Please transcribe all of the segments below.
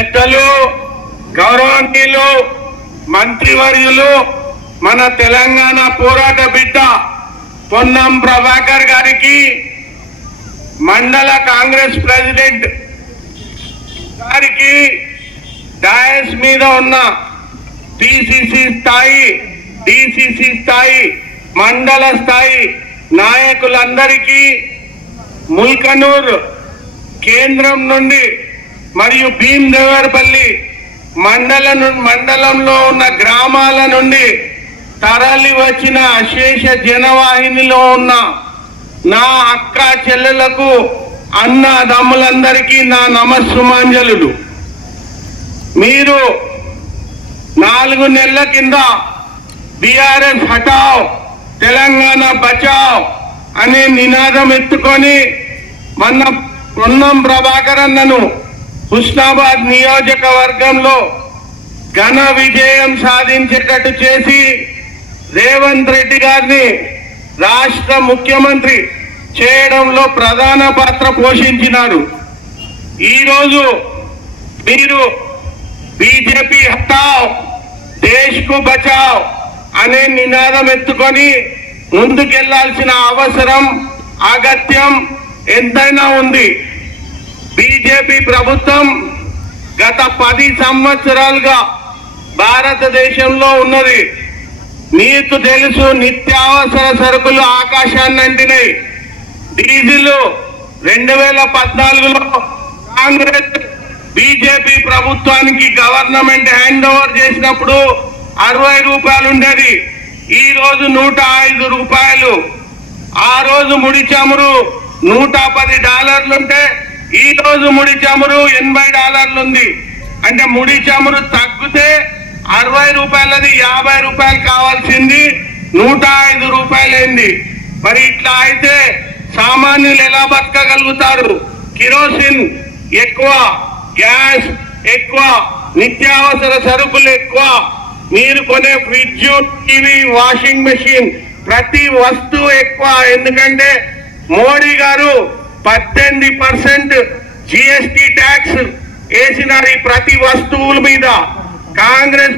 పెద్దలు గౌరవనీయులు మంత్రివర్యులు మన తెలంగాణ పోరాట బిడ్డ పొన్నం ప్రభాకర్ గారికి మండల కాంగ్రెస్ ప్రెసిడెంట్ గారికి డయాస్ మీద ఉన్న పిసిసి స్థాయి డిసిసి స్థాయి మండల స్థాయి నాయకులందరికీ ముల్కనూర్ కేంద్రం నుండి మరియు భీమదేవరపల్లి మండలంలో ఉన్న గ్రామాల నుండి తరలి వచ్చిన అశేష జనవాహినిలో ఉన్న నా అక్క చెల్లెలకు అన్నదమ్ములందరికీ నా నమస్సుమాంజలు. మీరు 4 నెలల కింద బీఆర్ఎస్ హటావ్ తెలంగాణ బచావ్ అనే నినాదం ఎత్తుకొని మొన్న పొన్నం ప్రభాకర్ అన్నను హుస్నాబాద్ నియోజకవర్గంలో ఘన విజయం సాధించేటట్టు చేసి రేవంత్ రెడ్డి గారిని రాష్ట్ర ముఖ్యమంత్రి చేయడంలో ప్రధాన పాత్ర పోషించినారు. ఈరోజు మీరు బీజేపీ హటావ్ దేశ్ కు బచావ్ అనే నినాదం ఎత్తుకొని ముందుకెళ్లాల్సిన అవసరం అగత్యం ఎంతైనా ఉంది. బీజేపీ ప్రభుత్వం గత 10 సంవత్సరాలుగా భారతదేశంలో ఉన్నది. మీకు తెలుసు, నిత్యావసర సరుకులు ఆకాశాన్ని అంటినాయి. డీజిల్ 2014లో కాంగ్రెస్ బీజేపీ ప్రభుత్వానికి గవర్నమెంట్ హ్యాండ్ ఓవర్ చేసినప్పుడు 60 రూపాయలు ఉండేది. ఈ రోజు 105 రూపాయలు. ఆ రోజు ముడి చమురు $110 ఉంటే ఈ రోజు ముడి చమురు $80 ఉంది. అంటే ముడి చమురు తగ్గితే 60 రూపాయలది 50 రూపాయలు కావాల్సింది 105 రూపాయలైంది. మరి ఇట్లా అయితే సామాన్యులు ఎలా బతకగలుగుతారు? కిరోసిన్ ఎక్కువ, గ్యాస్ ఎక్కువ, నిత్యావసర సరుకులు ఎక్కువ, మీరు కొనే ఫ్రిడ్జ్, టీవీ, వాషింగ్ మెషిన్ ప్రతి వస్తువు ఎక్కువ. ఎందుకంటే మోడీ గారు 18% జిఎస్టి ట్యాక్స్ వేసినారు ఈ ప్రతి వస్తువుల మీద. కాంగ్రెస్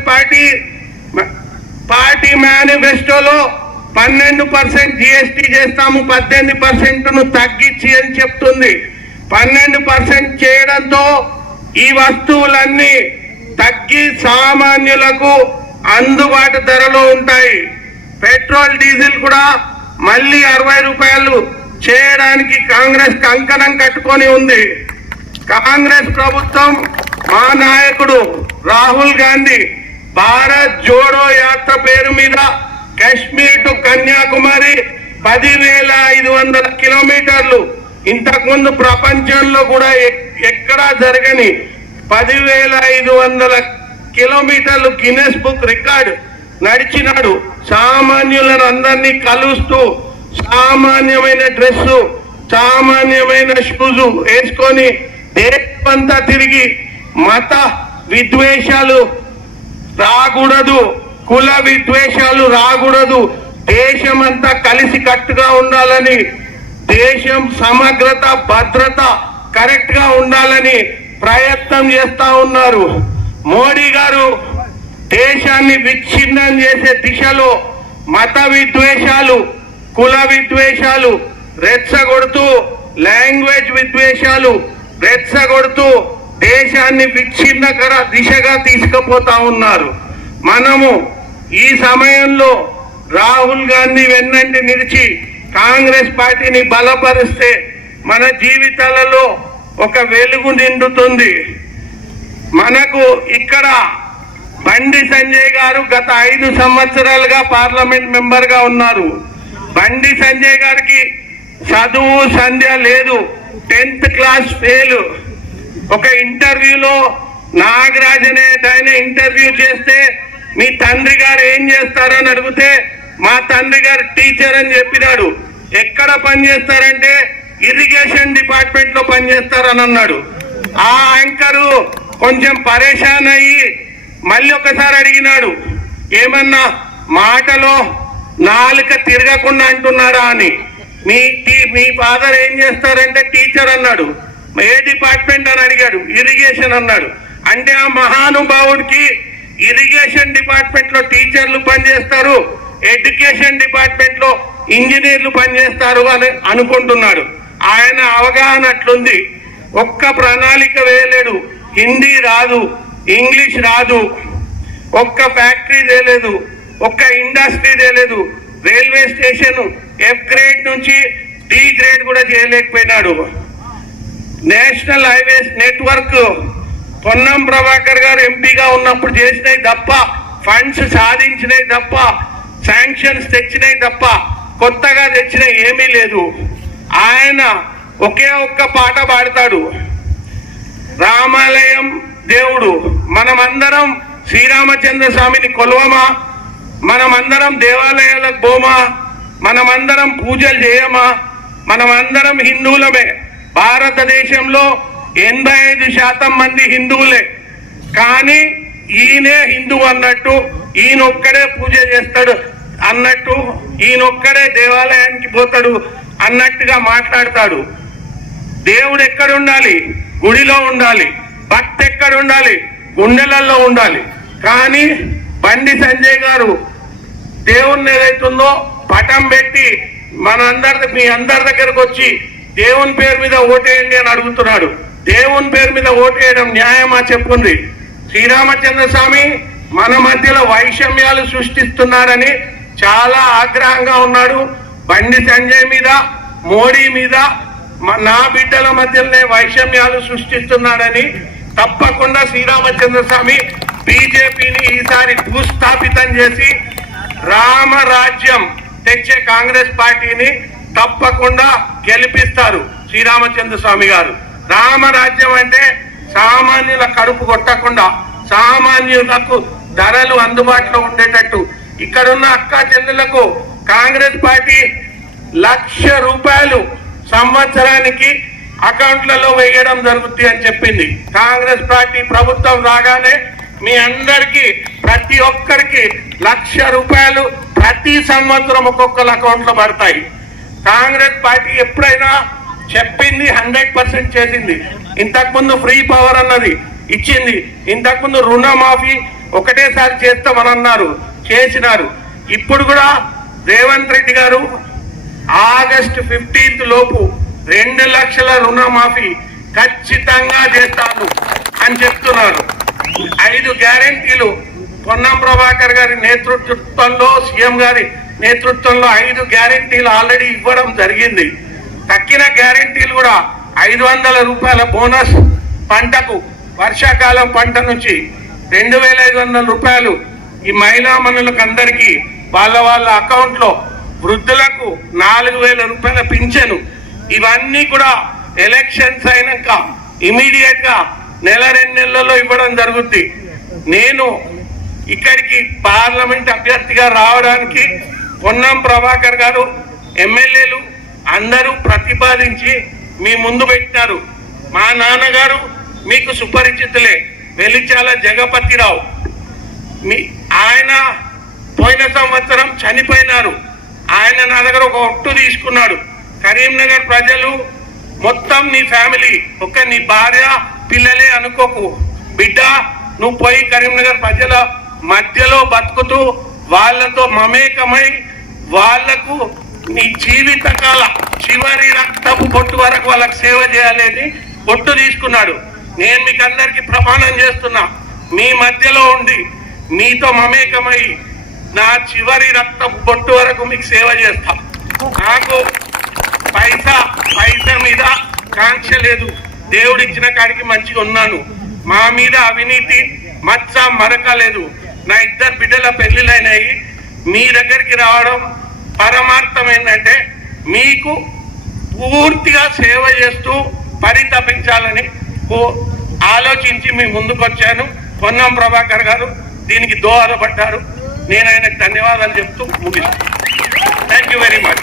పార్టీ మేనిఫెస్టోలో 12% జిఎస్టి చేస్తాము, 18% తగ్గించి అని చెప్తుంది. 12% చేయడంతో ఈ వస్తువులన్నీ తగ్గి సామాన్యులకు అందుబాటు ధరలో ఉంటాయి. పెట్రోల్, డీజిల్ కూడా మళ్ళీ 60 రూపాయలు చేయడానికి కాంగ్రెస్ కంకణం కట్టుకొని ఉంది. కాంగ్రెస్ ప్రభుత్వం, మా నాయకుడు రాహుల్ గాంధీ భారత్ జోడో యాత్ర పేరు మీద కాశ్మీర్ టు కన్యాకుమారి 10,500 కిలోమీటర్లు, ఇంతకుముందు ప్రపంచంలో కూడా ఎక్కడా జరగని 10,500 కిలోమీటర్లు గిన్నెస్ బుక్ రికార్డ్ నడిచినాడు. సామాన్యులను అందరినీ కలుస్తూ సామాన్యమైన డ్రెస్సు, సామాన్యమైన షూజు వేసుకొని దేశమంతా తిరిగి మత విద్వేషాలు రాకూడదు, కుల విద్వేషాలు రాకూడదు, దేశమంతా కలిసి కట్టుగా ఉండాలని, దేశం సమగ్రత భద్రత కరెక్ట్ గా ఉండాలని ప్రయత్నం చేస్తా ఉన్నారు. మోడీ గారు దేశాన్ని విచ్ఛిన్నం చేసే దిశలో మత విద్వేషాలు, కుల విద్వేషాలు రెచ్చగొడుతూ, లాంగ్వేజ్ విద్వేషాలు రెచ్చగొడుతూ దేశాన్ని విచ్ఛిన్నకర దిశగా తీసుకుపోతా ఉన్నారు. మనము ఈ సమయంలో రాహుల్ గాంధీ వెన్నంటి నిలిచి కాంగ్రెస్ పార్టీని బలపరిస్తే మన జీవితాలలో ఒక వెలుగు నిండుతుంది. మనకు ఇక్కడ బండి సంజయ్ గారు గత 5 సంవత్సరాలుగా పార్లమెంట్ మెంబర్ గా ఉన్నారు. బండి సంజయ్ గారికి చదువు సంధ్య లేదు, 10th క్లాస్ ఫెయిల్. ఒక ఇంటర్వ్యూలో నాగరాజ్ అనే ఆయన ఇంటర్వ్యూ చేస్తే మీ తండ్రి గారు ఏం చేస్తారని అడిగితే మా తండ్రి గారు టీచర్ అని చెప్పినాడు. ఎక్కడ పనిచేస్తారంటే ఇరిగేషన్ డిపార్ట్మెంట్ లో పనిచేస్తారని అన్నాడు. ఆ యాంకరు కొంచెం పరేషాన్ అయ్యి మళ్ళీ ఒకసారి అడిగినాడు, ఏమన్నా మాటలో నాలుక తిరగకుండా అంటున్నారా అని. మీ ఫాదర్ ఏం చేస్తారంటే టీచర్ అన్నాడు. ఏ డిపార్ట్మెంట్ అని అడిగాడు. ఇరిగేషన్ అన్నాడు. అంటే ఆ మహానుభావుడికి ఇరిగేషన్ డిపార్ట్మెంట్ లో టీచర్లు పనిచేస్తారు, ఎడ్యుకేషన్ డిపార్ట్మెంట్ లో ఇంజనీర్లు పనిచేస్తారు అని అనుకుంటున్నాడు. ఆయన అవగాహన అట్లుంది. ఒక్క ప్రణాళిక వేయలేడు. హిందీ రాదు, ఇంగ్లీష్ రాదు, ఒక్క ఫ్యాక్టరీ తేలేదు, ఒక్క ఇండస్ట్రీ తేలేదు, రైల్వే స్టేషన్ ఎఫ్ గ్రేడ్ నుంచి డి గ్రేడ్ కూడా చేయలేకపోయినాడు. National highways network Ponnam Prabhakar garu ఎంపీగా ఉన్నప్పుడు చేసినాయి తప్ప, ఫండ్స్ సాధించినాయి తప్ప, శాంక్షన్స్ తెచ్చినాయి తప్ప కొత్తగా తెచ్చినాయి ఏమీ లేదు. ఆయన ఒకే ఒక్క పాట పాడతాడు, రామాలయం దేవుడు. మనమందరం శ్రీరామచంద్ర స్వామిని కొలవమా? మనమందరం దేవాలయాలకు పోమా? మనమందరం పూజలు చేయమా? మనమందరం హిందువులమే. భారతదేశంలో 85% మంది హిందువులే. కానీ ఈయనే హిందువు అన్నట్టు, ఈయనొక్కడే పూజ చేస్తాడు అన్నట్టు, ఈయనొక్కడే దేవాలయానికి పోతాడు అన్నట్టుగా మాట్లాడతాడు. దేవుడు ఎక్కడ ఉండాలి? గుడిలో ఉండాలి. భక్తి ఎక్కడ ఉండాలి? గుండెలలో ఉండాలి. కానీ బండి సంజయ్ గారు దేవుణ్ణి ఏదైతుందో పటం పెట్టి మీ అందరి దగ్గరకు వచ్చి దేవుని పేరు మీద ఓటేయండి అని అడుగుతున్నాడు. దేవుని పేరు మీద ఓటేయడం న్యాయమా చెప్పుంది. శ్రీరామచంద్ర స్వామి మన మధ్యలో వైషమ్యాలు సృష్టిస్తున్నాడని చాలా ఆగ్రహంగా ఉన్నాడు. బండి సంజయ్ మీద, మోడీ మీద, నా బిడ్డల మధ్యలోనే వైషమ్యాలు సృష్టిస్తున్నాడని తప్పకుండా శ్రీరామచంద్ర స్వామి బీజేపీని ఈసారి భూస్థాపితం చేసి రామరాజ్యం తెచ్చే కాంగ్రెస్ పార్టీని తప్పకుండా గెలిపిస్తారు శ్రీరామచంద్ర స్వామి గారు. రామరాజ్యం అంటే సామాన్యుల కడుపు కొట్టకుండా, సామాన్యులకు ధరలు అందుబాటులో ఉండేటట్టు. ఇక్కడున్న అక్క చెల్లెలకు కాంగ్రెస్ పార్టీ ₹1,00,000 సంవత్సరానికి అకౌంట్లలో వేయడం జరుగుతుంది అని చెప్పింది. కాంగ్రెస్ పార్టీ ప్రభుత్వం రాగానే మీ అందరికీ, ప్రతి ఒక్కరికి ₹1,00,000 ప్రతి సంవత్సరం ఒక్కొక్కరు అకౌంట్ లో పడతాయి. కాంగ్రెస్ పార్టీ ఎప్పుడైనా చెప్పింది 100% చేసింది. ఇంతకుముందు ఫ్రీ పవర్ అన్నది ఇచ్చింది. ఇంతకుముందు రుణమాఫీ ఒకటేసారి చేస్తామని అన్నారు, చేసినారు. ఇప్పుడు కూడా రేవంత్ రెడ్డి గారు ఆగస్టు 15 లోపు 2 లక్షల రుణమాఫీ ఖచ్చితంగా చేస్తాను అని చెప్తున్నారు. 5 గ్యారెంటీలు పొన్నం ప్రభాకర్ గారి నేతృత్వంలో, సీఎం గారి నేతృత్వంలో 5 గ్యారెంటీలు ఆల్రెడీ ఇవ్వడం జరిగింది. తక్కిన గ్యారెంటీలు కూడా ₹500 బోనస్ పంటకు, వర్షాకాలం పంట నుంచి ₹2,500 ఈ మహిళా మనులకు అందరికీ వాళ్ళ అకౌంట్ లో, వృద్ధులకు ₹4,000 పింఛను. ఇవన్నీ కూడా ఎలక్షన్స్ అయినాక ఇమీడియట్ గా 1-2 నెలల్లో ఇవ్వడం జరుగుద్ది. నేను ఇక్కడికి పార్లమెంట్ అభ్యర్థిగా రావడానికి పొన్నం ప్రభాకర్ గారు, ఎమ్మెల్యేలు అందరూ ప్రతిపాదించి మీ ముందు పెట్టారు. మా నాన్నగారు మీకు సుపరిచితులే, వెలిచాల జగపతిరావు. ఆయన పోయిన సంవత్సరం చనిపోయినారు. ఆయన నా దగ్గర ఒక ఒట్టు తీసుకున్నాడు. కరీంనగర్ ప్రజలు మొత్తం నీ ఫ్యామిలీ, నీ భార్య పిల్లలే అనుకోకు బిడ్డ, నువ్వు పోయి కరీంనగర్ ప్రజల మధ్యలో బతుకుతూ వాళ్ళతో మమేకమై వాళ్లకు నీ జీవితకాల చివరి రక్తపు బొట్టు వరకు వాళ్ళకి సేవ చేయాలని ఒట్టు తీసుకున్నాడు. నేను మీకు అందరికీ ప్రమాణం చేస్తున్నా, మీ మధ్యలో ఉండి మీతో మమేకమై నా చివరి రక్తపు బొట్టు వరకు మీకు సేవ చేస్తా. నాకు పైసా మీద కాంక్ష లేదు. దేవుడిచ్చిన కాడికి మంచిగా ఉన్నాను. మా మీద అవినీతి మచ్చ మరక లేదు. నా 2 బిడ్డల పెళ్లిళ్ళైనాయి. మీ దగ్గరికి రావడం పరమార్థం ఏంటంటే మీకు పూర్తిగా సేవ చేస్తూ పరితపించాలని ఆలోచించి మీ ముందుకు వచ్చాను. పొన్నం ప్రభాకర్ గారు దీనికి దోహదపడ్డారు. నేను ఆయనకు ధన్యవాదాలు చెప్తూ ముగిస్తాను. Thank you very much.